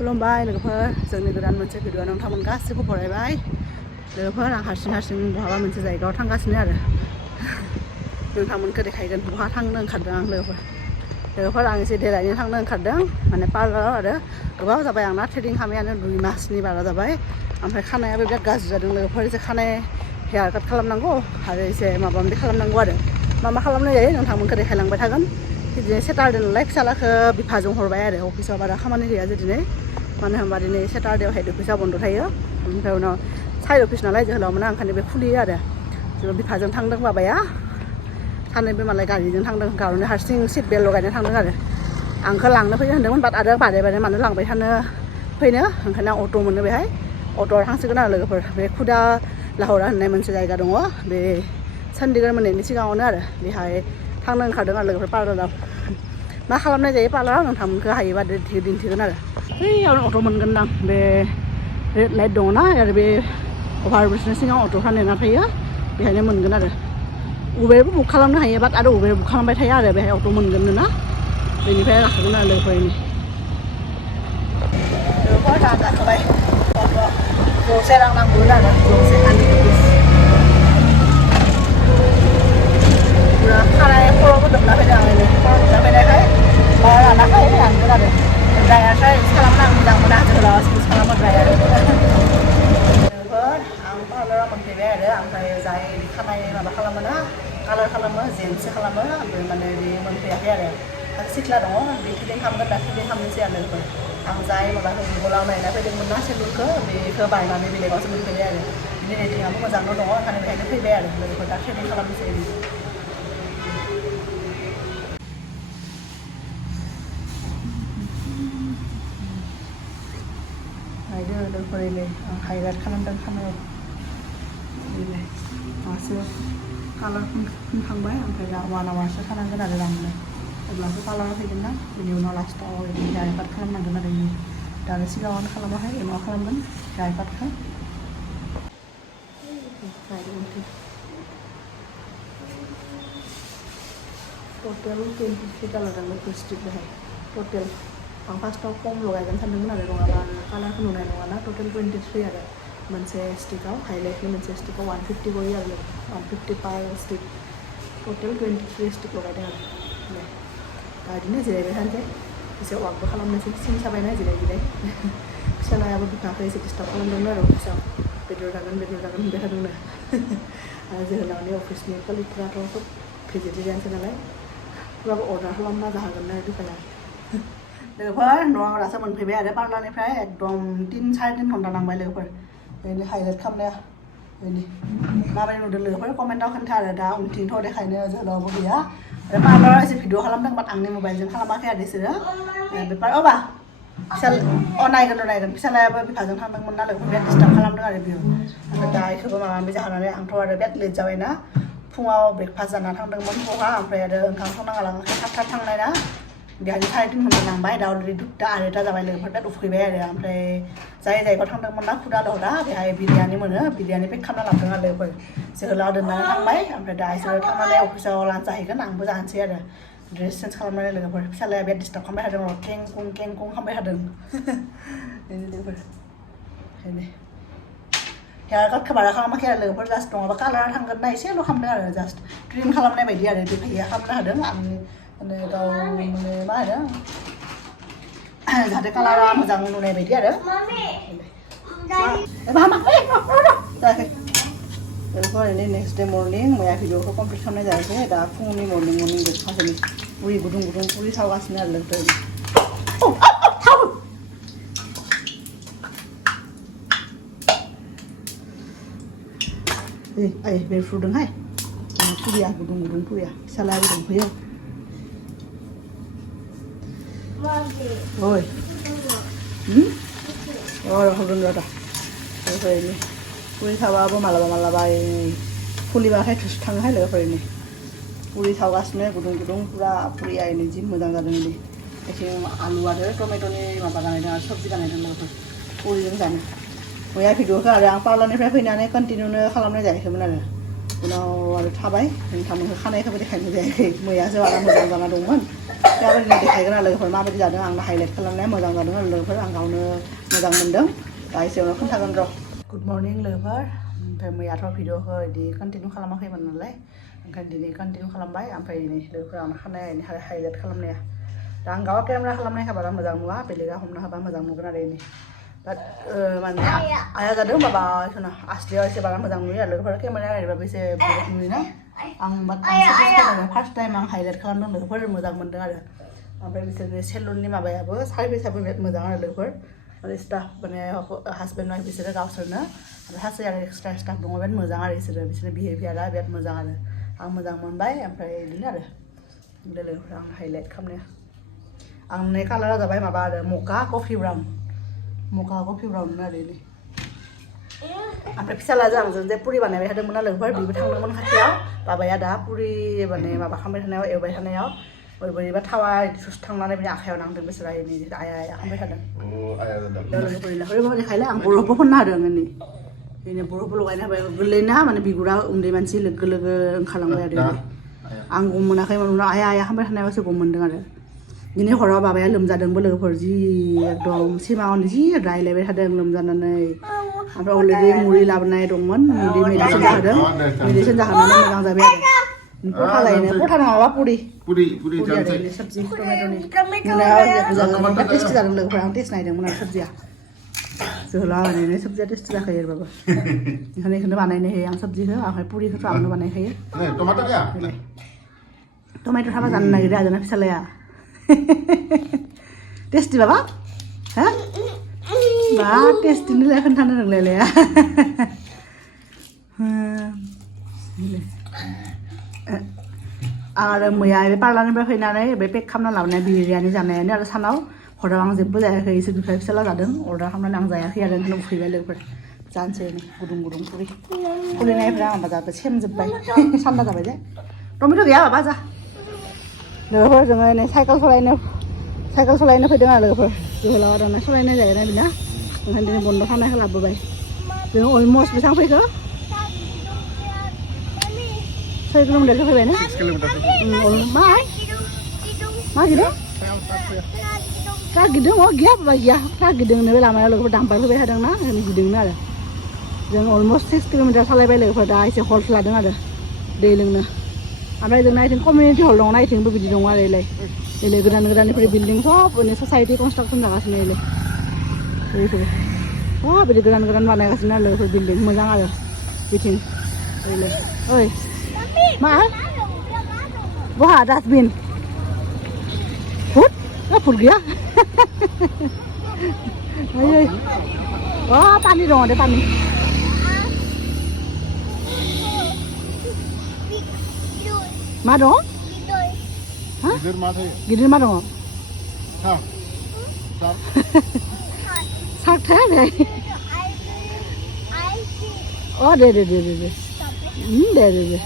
खुलुमबाय लोगोफोर जोंनि गोदान मोनसे भिडिअ नोंथांमोन गासिबो फरायबाय लोगोफोर आं हारसिं बहाबा मोनसे जायगायाव थांगासिनो आरो नोंथांमोनखौ देखायगोन बहा थांनो ओंखारदों आं लोगोफोर आं एसे देलायनो थांनो ओंखारदों माने पार्लाराव आरो गोबाव जाबाय आंना थ्रेडिं खालामनायानो 2 मासनि बारा जाबाय ओमफ्राय खानायाबो बिराद गाज्रि जादों लोगोफोर एसे खानाय हेयार काट खालामनांगौ आरो एसे माबा माबि खालामनांगौ आरो मा खालामनाय जायो नोंथांमोनखौ देखायलांबाय थागोन बिदिनो सेटारडे नालाय फिसालाखौ बिफाजों हरबाय आरो अफिसाव बारा खामानि गैया दिनै मानो होनबा दिनै सेटारडेआव हेड अफिसा बन्द थायो ओमफ्राय उनाव साइड अफिस नालाय जोहोलाव मोना ओंखायनो बे खुलियो आरो जों बिफाजों थांदों बाबाया सानैबो मालाय गारिजों थांदों गावनो हारसिं सिट बेल्ट लगायनो थांदों आरो आंखौ लांनो फैनो होनदोंमोन बाट आरो बारे मानो लांबाय थानो फैनो ओंखायनो आं अट' मोनो बेहाय अट'आव थांसिगोन आरो लोगोफोर बे खुदा लाहरा होननाय मोनसे जायगा दङ बे चन्डीगढ़ मोननायनि सिगाङावनो आरो बेहाय थांनो ओंखारदों आरो लोगोफोर पार्लाराव मा खालामनाय जायो पार्लाराव नोंथांमोनखौ हायोबा दिन्थिगोन आरो बैयावनो अट' मोनगोनदां बे रेड लाइट दङना आरो बे अभार ब्रिजनि सिगाङाव अट'फ्रा नेना थायो बेहायनो मोनगोन आरो उबेरबो बुक खालामनो हायो बाट आरो उबेर बुक खालामबाय थाया आरो बेहाय अट' मोनगोन ना बेनिफ्राय गाखोगोन आरो लोगोफोरनि गाखोबाय दसे रां नांगौमोन आरो दसे पुरा खानाय खर'बो दोबना फैदों आं खर' दोबना फैनायखाय रानाखै रानगोन आरो ड्रायारसो खालामनो आं मोजां मोना जोहोलावा स्कुस खालामो ड्रायार आं पार्लाराव मोनफैबाय आरो ओमफ्राय जाय खानाय माबा खालामो ना कालार खालामो जेन्ससो खालामो ओमफ्राय माने बे मोनफैयाखै आरो सिख्ला दङ बे थ्रेडिं खालामगोन दा थ्रेडिं खालामनोसै आरो लोगोफोर आं जाय माबाखौ गुगोलाव नायना फैदोंमोन ना सेलुनखौ बेखौ बायनानै बेलेगावसो मोनफैबाय आरो बिनि रेटिंआबो मोजांल' दङ ओंखायनो बेहायनो फैबाय आरो लोगोफोर दा थ्रेडिं खालामनोसै नायदो लोगोफोर आं हाइलाइट खालामदों खानायाव मासो कालार फुनखांबाय ओमफ्राय दा 1 आवारसो थानांगोन आरो राननो अब्लासो कालारा फैगोन ना बेनि उनाव लास्टआव हेयार काट खालामनांगोन आरो दा आरो सिगाङावनो खालामाखै उनाव खालामगोन हेयार काटखौ टटेल 23 कालार दं लिपस्टिक बेहाय टटेल आं फार्स्टआव खम लगायगोन सानदोंमोन आरो नङाबा कालारखौ नुनाय नङाना टटेल 23 आरो मोनसे स्टिकआव हाइलाइटनि मोनसे स्टिकआव 150 गयो आरो 150 पार स्टिक टटेल 23 स्टिक लगायदों आरो दा बिदिनो जिरायबाय थानोसै एसे वाकबो खालामनोसै सिं साबायना जिराय फिसालायाबो बिफाखौ एसे डिस्टार्ब खालामदोंमोन आरो अफिसाव बेदर जागोन होनबाय थादोंनो आरो जोहोलावनि अफिसनि कलिगफ्राथ' सब भेजिटेरियानसो नालाय होमबाबो अर्डार खालामना जाहोगोन ना बिफाया लोगोफोर न'आव दासो मोनफैबाय आरो पार्लारनिफ्राय एकदम 3-3.5 घन्टा नांबाय लोगोफोर बेनि हाइलाइट खालामनाया बेनि माबायदि नुदों लोगोफोर कमेन्टआव खोन्था आरो दा उनथिंथ' देखायनो जोहोलावबो गैया आरो पार्लाराव एसे भिडिअ खालामदों बाट आंनि मबाइलजों खालामाखै आरो बिसोरो बेफोर अबा नायगोन फिसालायाबो बिफाजों थांदोंमोन ना लोगोफोर बिराद डिस्टार्ब खालामदों आरो बियो ओमफ्राय दा बेखौबो माबा माबि जाहोनानै आंथ' आरो बिराद लेट जाबायना फुङाव ब्रेकफास्ट जाना थांदोंमोन फहा ओमफ्राय आरो ओंखाम संनाङा लाङाखै थाब थांनाय ना बेहाय 3.5 घन्टा नांबाय दा अलरेडि 2:30 जाबाय लोगोफोर बिराद उखैबाय आरो ओमफ्राय जाय जायगायाव थांदोंमोन ना खुदा दहरा बेहाय बिरियानि मोनो बिरियानि पेक खालामना लाबोदों आरो लोगोफोर जोहोलाव दोननानै थांबाय ओमफ्राय दा बिसोरो थांनानै अफिसाव लान्च जाहैगोन आंबो जानोसै आरो ड्रेस चेन्ज खालामनानै लोगोफोर फिसालाया बिराद डिस्टार्ब खालामबाय थादों कें कुं खालामबाय थादों लोगोफोर हेयार काटखौ बारा खालामाखै आरो लोगोफोर जास्ट नङाबा कालारा थांगोन ना एसेल' खालामदों आरो जास्ट ट्रिम खालामनाय बायदि आरो बिफाया खालामनो हादों आंनि माने गाव माने मा होनो जाहाथे कालारा मोजां नुनाय बायदि आरो जायाखै ओरैनो नेक्स्ट डे मर्निं मैया भिडिअखौ कमप्लिट खालामनाय जायाखै दा फुंनि मर्निं ब्रेकफास्टनि पुरि गुदुं पुरि सावगासिनो आरो लोगोफोर बे फुदोंहाय पुरिया गुदुं पुरिया फिसालाया दंफैयो oi होगोन र' दा ओरैनो पुरि सावाबो मालाबा फुलिबाथाय थाङोहाय लोगोफोरनि पुरि सावगासिनो गुदुं पुरा पुरिया ओरैनो जि मोजां जादों नै एसे आलु आरो टमेट'नि माबा बानायदों आरो सबजि बानायदों लोगोफोर पुरिजों जानो मैया भिडिअखौ आरो आं पार्लारनिफ्राय फैनानै कन्टिनिउनो खालामनाय जायाखैमोन आरो उनाव आरो थाबाय नोंथांमोनखौ खानायखौबो देखायनाय जायाखै मैयासो बारा मोजां जाना दंमोन दा बिदिनो देखायगोन आरो लोगोफोर माबायदि जादों आंनो हाइलाइट खालामनाया मोजां जादों आरो लोगोफोर आं गावनो मोजां मोनदों दा एसेयावनो खोन्थागोन र' गुड मर्निं लोगोफोर ओमफ्राय मैयाथ' भिडिअखौ बिदि कन्टिनिउ खालामाखैमोन नालाय ओंखायनो दिनै कन्टिनिउ खालामबाय ओमफ्राय दिनै लोगोफोर आंनो खानायनि हाइलाइट खालामनाया दा आं गावा केमेरा खालामनायखौ बारा मोजां नुवा बेलेगा हमनो हाबा मोजां नुगोन आरो इनि बाट माने आया जादों माबा बेखौनो आसलियाव एसे बारा मोजां नुयो आरो लोगोफोर केमेरा नायबाबो एसे बेलेग नुयोना आं फार्स्ट टाइम आं हाइलाइट खालामदों लोगोफोर मोजां मोनदों आरो ओमफ्राय बिसोरनि सेलुननि माबायाबो सार्भिसाबो बिराद मोजां आरो लोगोफोर आरो स्टाफ माने हासबेन्ड वाइफ बिसोरो गावसोरनो आरो सासे आरो एक्सट्रा स्टाफ दङ बिराद मोजां आरो बिसोरनि बिहेभियारा बिराद मोजां आरो आं मोजां मोनबाय ओमफ्राय बिदिनो आरो लोगोफोर आं हाइलाइट खालामनाया आंनि कालारा जाबाय माबा आरो मका कफि ब्राउन आरो इनि ओमफ्राय फिसालाजों आंजों जे पुरि बानायबाय थादोंमोन ना लोगोफोर बेबो थांदोंमोन खाथियाव बाबाया दा पुरि माने माबा खालामबाय थानायाव एवबाय थानायाव बोरैबा थावा थांनानै बिनि आखायाव नांदों बिसोरा इनि आइया खालामबाय थादों लोगोफोर देखायलाय आं बरफबो फोननो हादों इनि बेनो बरफबो लगायनो हाबाय गोरलैना माने बिगुरा उन्दै मानसि लोगो लोगो ओंखारलांबाय आरो आं गम मोनाखैमोन उनाव आइया खालामबाय थानायावसो गम मोनदों आरो दिनै हराव बाबाया लोमजादोंबो लोगोफोर जि एकदम सिमाङावनो जि रायलायबाय थादों लोमजानानै ओमफ्राय अलरेडि मुलि लाबोनाय दंमोन मुलि मेडिसिन जाहोदों मेडिसिन जाहोनानै मोजां जाबाय आरो पथा जायोनो पथा नङाबा पुरि आरो सबजि टमेट'नि नुनायाव टेस्टि जादों लोगोफोर आं टेस्ट नायदोंमोन आरो सबजिया जोहोलाव बानायनाय सबजिया टेस्टि जाखायो आरोबाबो ओंखायनो बेखौनो बानायनो होयो आं सबजिखौ ओमफ्राय पुरिखौथ' आंनो बानायखायो टमेट' थाबा जानो नागिरो आरोना फिसालाया टेस्टि बाबा हा मा टेस्टिनिलाय खोन्थानो रोंलायलाया आरो मैया बे पार्लारनिफ्राय फैनानै बे पेक खालामना लाबोनाय बिरियानि जानायानो आरो सानाव हराव आं जेबो जायाखै इसोरनिफ्राय फिसाला जादों अर्डार खालामनानै आं जायाखै आरो ओंखायनो उखैबाय लोगोफोर जानोसै गुदुं पुरि खुलिनायफ्रा आं जाबाय सेमजोब्बाय सान्दा जाबाय जे टमेट' गैया बाबा जा लोगोफोर जोङो नै साइकेल सालायनो फैदों आरो लोगोफोर जोहोलावा दाना सालायनाय जायोना बिना ओंखायनो दिनै बन्द' खालामनायखौ लाबोबाय जोङो अलमस्ट बेसेबां फैखो 6 किल'मिटारसो फैबाय ना मा गिदों ट्राक गिदों गैया बाबा गैया ट्राक गिदोंनो बे लामायाव लोगोफोर दाम्पार फैबाय थादोंना ओंखायनो गिदोंनो आरो जों अलमस्ट 6 किल'मिटार सालायबाय लोगोफोर दा एसे हल्ट लादों आरो दै लोंनो ओमफ्राय जोंना इथिं कमिउनिटि हल दंना इथिंबो बिदि दङ आरो इलाय गोदाननिफ्राय बिल्डिं सब ससाइटि कनस्ट्राक्सन जागासिनो बेफोर बिदि गोदान बानायगासिनो आरो लोगोफोर बिल्डिं मोजां आरो बिथिं ओइ मा बहा डास्टबिन फुट गैया पानी दङ दे पानी मा दङ गिदिर मा दङ सार्क थाया बेहाय दे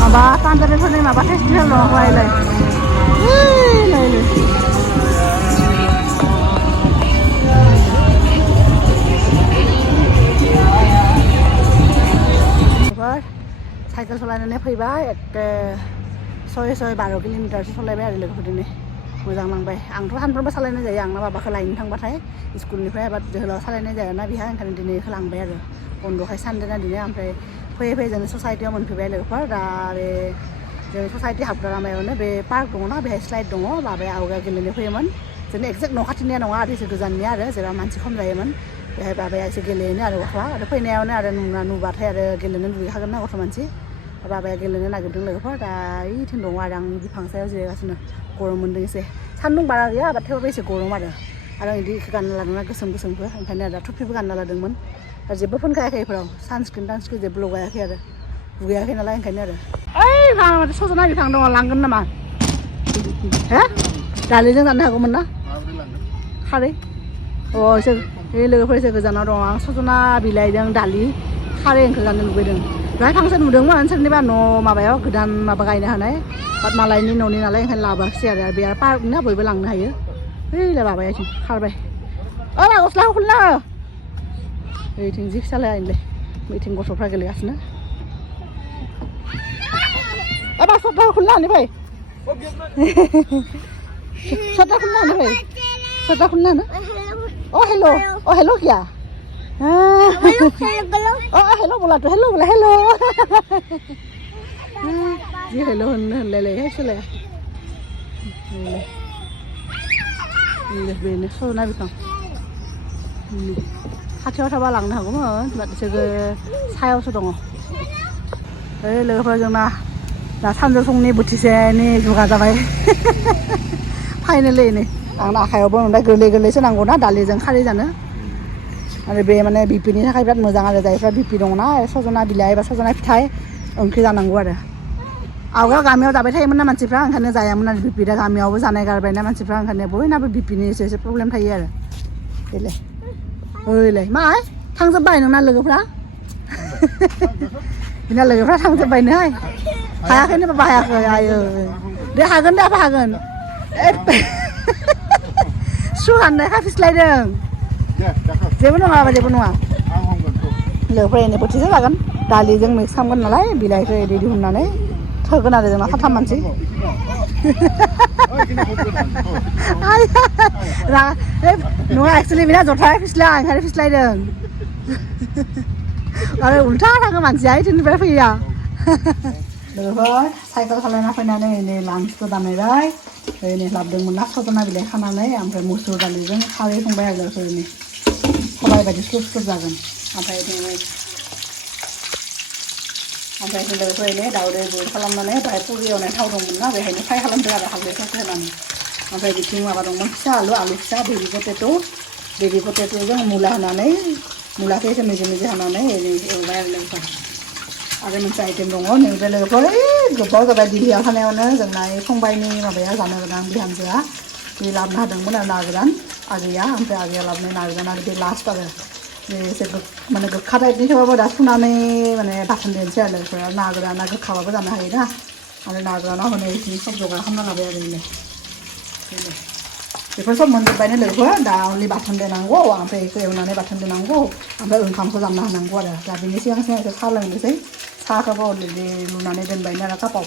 माबा तान्जारिफोरनि माबा फेस्टिभेल दङ फरायलाय साइकेल सालायनानै फैबाय एखे 12 किल'मिटारसो सालायबाय आरो लोगोफोर दिनै मोजां नांबाय आंथ' सानफ्रोमबो सालायनाय जायो आंना बाबाखौ लायनो थांबाथाय स्कुलनिफ्राय एबा जोहोलाव सालायनाय जायाना बिहा ओंखायनो दिनै लांबाय आरो बन्द'खाय सानदेना दिनै ओमफ्राय फैयै जोंनि ससाइटियाव मोनफैबाय लोगोफोर दा बे जोंनि ससाइटि हाबग्रा लामायावनो बे पार्क दङना बेहाय स्लाइड दङ बाबाया आवगायाव गेलेनो फैयोमोन जोंनि एक्जेक्ट न' खाथिनिया नङा आरो एसे गोजाननि आरो जेराव मानसि खम जायोमोन बेहाय बाबाया एसे गेलेनो आरो गथ'आ आरो फैनायावनो आरो नुबाथाय आरो गेलेनो लुगैखागोन ना गथ' मानसि बाबाया गेलेनो नागिरदों लोगोफोर दा इथिं दङ आरो आं बिफां सायाव जिरायगासिनो गरम मोनदों एसे सान्दुं बारा गैया बाट थेवबो एसे गरम आरो बिदिखौ गानना लादोंना गोसोमखौ ओंखायनो दा टुपिबो गानना लादोंमोन आरो जेबो फोनखायाखै बेफोराव सानस्क्रिन जेबो लगायाखै आरो दुगैयाखै नालाय ओंखायनो आरो माथो सजना बिफां दङ लांगोन नामा हे दालिजों जानो हागौमोन ना खारै इसोर बे लोगोफोर एसे गोजानाव दङ आं सजना बिलाइजों दालि खारै ओंख्रि जानो लुबैदों बेहाय फांसे नुदोंमोन सोरनिबा न' माबायाव गोदान माबा गायनो हानाय बाट मालायनि न'नि नालाय ओंखायनो लाबोआखिसै आरो बे पार्कना बयबो लांनो हायो ओइलाय बाबाया खारबाय गस्लाखौ खुलिना हो ओइथिं जि फिसालाया मिथिं गथ'फ्रा गेलेगासिनो एबा सटा खुलनानै फै सटा खुलनानै फै सटा खुलनानै अ हेल' क्या अ हेल' बोलाथ' हेल' बोला हेल' जि हेल' होनलायलायहाय सोलाया बेनो सजना बिफां खाथियाव थाबा लांनो हागौमोन बिसोरो सायावसो दङ ओइ लोगोफोर जोंना दा सानजौफुंनि बोथिसेनि जुगा जाबाय फाइनेलि नै आंना आखायावबो मोनबाय गोरलै गोरलैसो नांगौ ना दालिजों खारै जानो आरो बे माने बिपिनि थाखाय बिराद मोजां आरो जायफ्रा बिपि दङना सजना बिलाइ एबा सजना फिथाइ ओंख्रि जानांगौ आरो आवगायाव गामियाव जाबाय थायोमोन ना मानसिफ्रा ओंखायनो जायामोन आरो बिपि दा गामियावबो जानाय गारबायना मानसिफ्रा ओंखायनो बयनाबो बिपिनि एसे प्रब्लेम थायो आरो बेलाय ओइलाय मा थांजोब्बाय नोंना लोगोफ्रा बिना लोगोफ्रा थांजोब्बायनोहाय हायाखैनो बाबा हायाखै आयो दे हागोन दे आफा हागोन सु हाननायखा फिस्लायदों जेबो नङा जेबो नङा लोगोफ्रा एनै बोथिसे जागोन दालिजों मिक्स खालामगोन नालाय बिलाइखौ एरै दिहुननानै थोगोन आरो जोंना साथाम मानसि नङा एक्सुवेलि बिना जथाया फिस्ला ओंखायनो फिस्लायदों आरो उल्था थाङो मानसिया इथिंनिफ्राय फैया लोगोफोर साइकेल सालायना फैनानै नै लान्चबो बानायबाय नै लाबोदोंमोन ना सजना बिलाइ खानानै ओमफ्राय मुसुर दालिजों खारै संबाय आरो लोगोफोरनि सबाइ बायदि स्लुब स्लुब जागोन ओमफ्राय लोगोफोरनो दाउदै बयल खालामनानै बाहाय पुरि एवनाय थाव दंमोन ना बेहायनो फ्राय खालामदों आरो हालदै थावखौ होनानै ओमफ्राय बिथिं माबा दंमोन फिसा आलु फिसा बेबि पटेट'जों मुला होनानै मुलाखौ एसे मेजे मेजे हानानै एवबाय आरो लोगोफोर आरो मोनसे आइटेम दङ नैबे लोगोफोर गोबाव जाबाय दिल्लीयाव थानायावनो जोंना फंबाइनि माबाया जानो गोनां बिहामजोआ बे लाबोनो हादोंमोन आरो ना गोरान आगैया ओमफ्राय आगैया लाबोनाय ना गोरान आरो बे लास्ट आरो बे एसे माने गोखा टाइपनि थेवबाबो दा सुनानै माने बाथोन देनोसै आरो लोगोफोर ना गोराना गोखाबाबो जानो हायोना आरो ना गोरानाव होनो बिदिनो सब जगार खालामना लाबाय आरो बेफोर सब मोनजोब्बायनो लोगोफोर दा अनलि बाथोन देनांगौ ओमफ्राय बेखौ एवनानै बाथोन देनांगौ ओमफ्राय ओंखामखौ जामना होनांगौ आरो दा बेनि सिगां सिगां साहा लोंनोसै साहाखौबो अलरेडि लुनानै दोनबाय नालाय कापाव